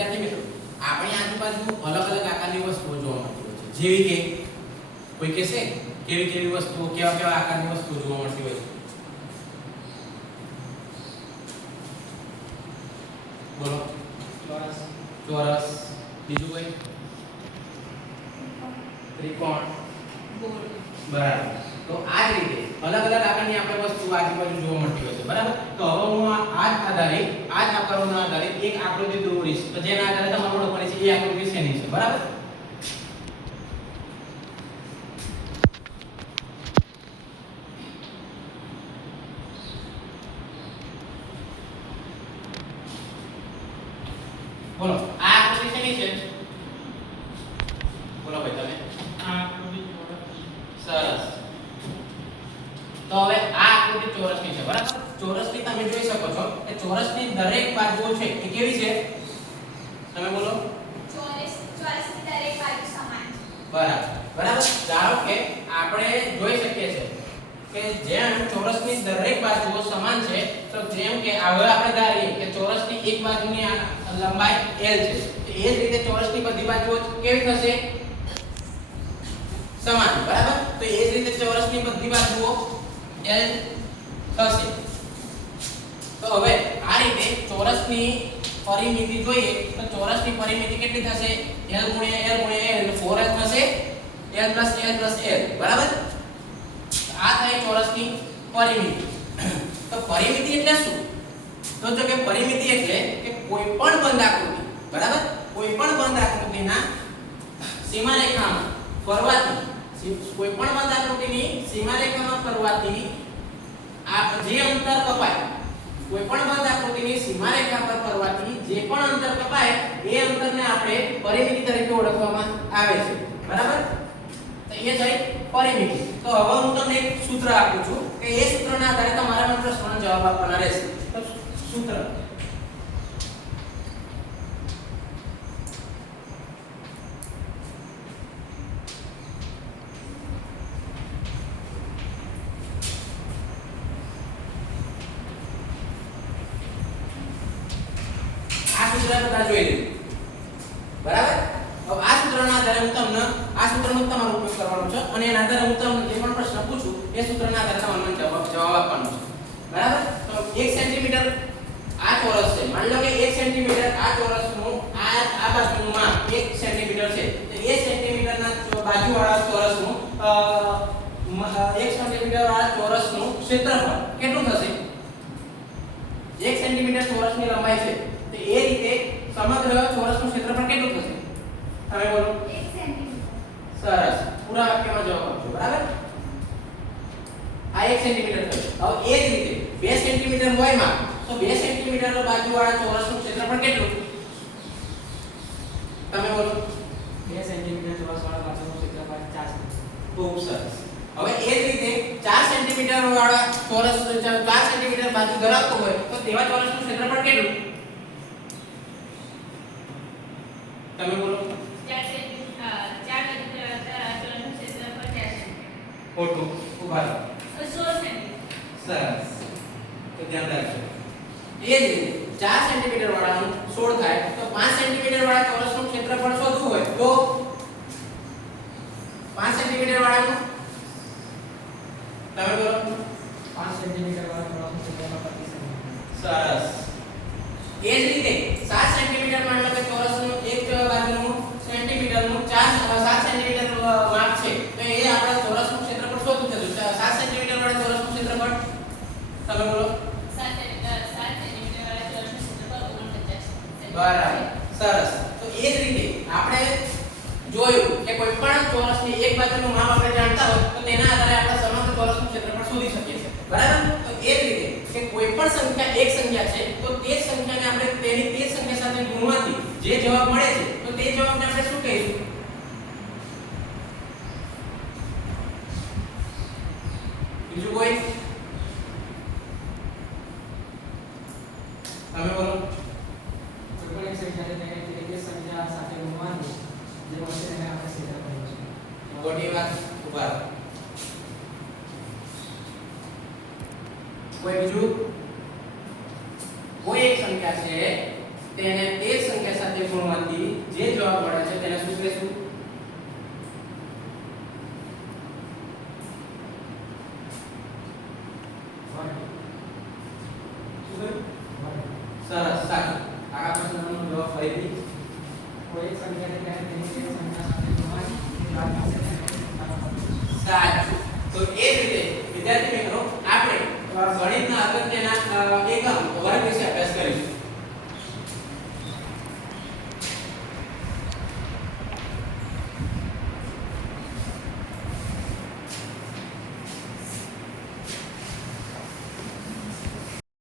વિદ્યાર્થી મિત્રો આપણી આજુબાજુ અલગ અલગ આકારની વસ્તુઓ જોવા મળતી હોય છે, જેવી કે કોઈ કહેશે કેવી કેવી વસ્તુઓ, કેવા કેવા આકારની વસ્તુઓ જોવા મળતી હોય છે? બોલો. ચોરસ. ચોરસ. બીજું કોઈ? ત્રિકોણ. ગોળ. બરાબર. તો આ જ રીતે અલગ અલગ આકારની આપણે વસ્તુઓ આજુબાજુ જોવા મળતી હોય છે, બરાબર. તો હવે હું આ જ આકારોના આધારે એક આકૃતિ દોરીશ, તો જેના આધારે તમારે ઓળખવાની છે એ આકૃતિ શેની છે, બરાબર. બોલો આ આકૃતિ શેની છે? બોલો ભાઈ તમે. આ આકૃતિ ચોરસ. સરસ. તો હવે આ આકૃતિ ચોરસની છે, બરાબર. ચોરસની તમે જોઈ શકો છો કે ચોરસની દરેક બાજુઓ છે એ કેવી છે? તમે બોલો. ચોરસની દરેક બાજુ સમાન છે. બરાબર. ધારો કે આપણે જોઈ શકીએ છીએ કે જેમ ચોરસની દરેક બાજુઓ સમાન છે, તો જેમ કે હવે આપણે ધારીએ કે ચોરસની એક બાજુની લંબાઈ L છે, તો એ જ રીતે ચોરસની બધી બાજુઓ કેવી થશે? સમાન. બરાબર. તો એ જ રીતે ચોરસની બધી બાજુઓ L થશે. તો હવે આ રીતે ચોરસની પરિમિતિ જોઈએ તો ચોરસની પરિમિતિ કેટલી થશે? L ગુણ્યા L ગુણ્યા L એટલે 4L થશે. L plus L plus L. બરાબર. આ થાય ચોરસની પરિમિતિ. તો પરિમિતિ એટલે શું? તો જો કે પરિમિતિ એટલે કે કોઈ પણ બંધ આકૃતિ, બરાબર, કોઈ પણ બંધ આકૃતિના સીમારેખામાં ફરવાથી, કોઈ પણ બંધ આકૃતિની સીમારેખામાં ફરવાથી આ જે અંતર કપાય, કોઈ પણ બંધ આકૃતિની સીમારેખા પર ફરવાથી જે પણ અંતર કપાય એ અંતરને આપણે પરિમિતિ તરીકે ઓળખવામાં આવે છે, બરાબર. તો એ થઈ પરિમિતિ. તો હવે હું તમને એક સૂત્ર આપું છું કે એ સૂત્રના આધારે તમારે મને પ્રશ્નનો જવાબ આપવાનો રહેશે. તો સૂત્ર બધા જોઈ લીધું, બરાબર. હવે આ સૂત્રના આધારે હું તમને આ સૂત્રનો તમારો ઉપયોગ કરવાનો છે અને એના આધારે હું તમને જે પણ પ્રશ્ન પૂછું એ સૂત્રના આધારે તમારે મને જવાબ આપવાનો છે, બરાબર. તો 1 સેન્ટીમીટર આ ચોરસ છે, માની લો કે 1 સેન્ટીમીટર આ ચોરસનું આ બાજુનું માપ 1 સેન્ટીમીટર છે, તો 1 સેન્ટીમીટરના બાજુવાળા ચોરસનું 1 સેન્ટીમીટર વાળા ચોરસનું ક્ષેત્રફળ કેટલું થશે? 1 સેન્ટીમીટર ચોરસની લંબાઈ છે, તો એ રીતે સમગ્ર ચોરસનું ક્ષેત્રફળ કેટલું થશે? તમે બોલો. 1 સેન્ટીમીટર. સરસ. પૂરા વાક્યમાં જવાબ આપજો, બરાબર. આ 1 સેન્ટીમીટર થયું. હવે એ જ રીતે 2 સેન્ટીમીટર હોય માપ, તો 2 સેન્ટીમીટર બાજુવાળા ચોરસનું ક્ષેત્રફળ કેટલું? તમે બોલો. 2 સેન્ટીમીટર ચોરસવાળા બાજુનું ક્ષેત્રફળ 4 સેન્ટીમીટર. ખૂબ સરસ. હવે એ જ રીતે 4 સેન્ટીમીટર વાળા ચોરસ 4 સેન્ટીમીટર બાજુ ધરાવતો હોય તો તેવા ચોરસનું ક્ષેત્રફળ કેટલું? તમે બોલો. 4 સેન્ટીમીટર ચોરસનું ક્ષેત્રફળ 4 સેન્ટીમીટર. ખોટું. ઉભા રહો. 16 સેન્ટીમીટર. સરસ. તો ધ્યાન રાખજો. એ જ રીતે 4 સેન્ટીમીટર વાળાનું 16 થાય તો 5 સેન્ટીમીટર વાળા ચોરસનું ક્ષેત્રફળ શોધવું હોય તો 5 સેન્ટીમીટર વાળાનું તમે બોલો. 5 સેન્ટીમીટર વાળા ચોરસનું ક્ષેત્રફળ 25 સેન્ટીમીટર. સરસ. એ જ રીતે 7 સેન્ટીમીટર માની લો કે ચોરસનું એક બાજુનું સેન્ટીમીટરનું 7 સેન્ટીમીટર માપ છે, તો એ આપણા ચોરસનું ક્ષેત્રફળ શોધવું થયું. 7 સેન્ટીમીટર વાળા ચોરસનું ક્ષેત્રફળ તમે બોલો. 7 સેન્ટીમીટર વાળા ચોરસનું ક્ષેત્રફળ 49 બરાબર. સરસ. તો એ જ રીતે આપણે જોયું કે કોઈ પણ ચોરસની એક બાજુનું માપ આપણે જાણતા હોય તો તેના આધારે આપણે સમગ્ર ચોરસનું ક્ષેત્રફળ શોધી શકીએ છીએ, બરાબર. તો એ જ રીતે કે કોઈ પણ સંખ્યા એક સંખ્યા છે તો તે જ સંખ્યાને આપણે તેની તે જ સંખ્યા સાથે ગુણવાથી જે જવાબ મળે છે તો તે જવાબને આપણે શું કહીશું? બીજું કોઈ? તમે બોલો. કોઈ પણ એક સંખ્યાને તેને તે સંખ્યા સાથે ગુણવાથી જે મળશે તેને આપણે ક્ષેત્રફળ કહીશું. મોટી વાત. ઉભા રહો. કોઈ બીજું? કોઈ એક સંખ્યા છે તેને તે સંખ્યા સાથે અને તેની તે સંખ્યા સાથે ગુણવાની વાત થશે તેને સાચું. તો એ જ રીતે વિદ્યાર્થી મિત્રો આપણે ગણિતના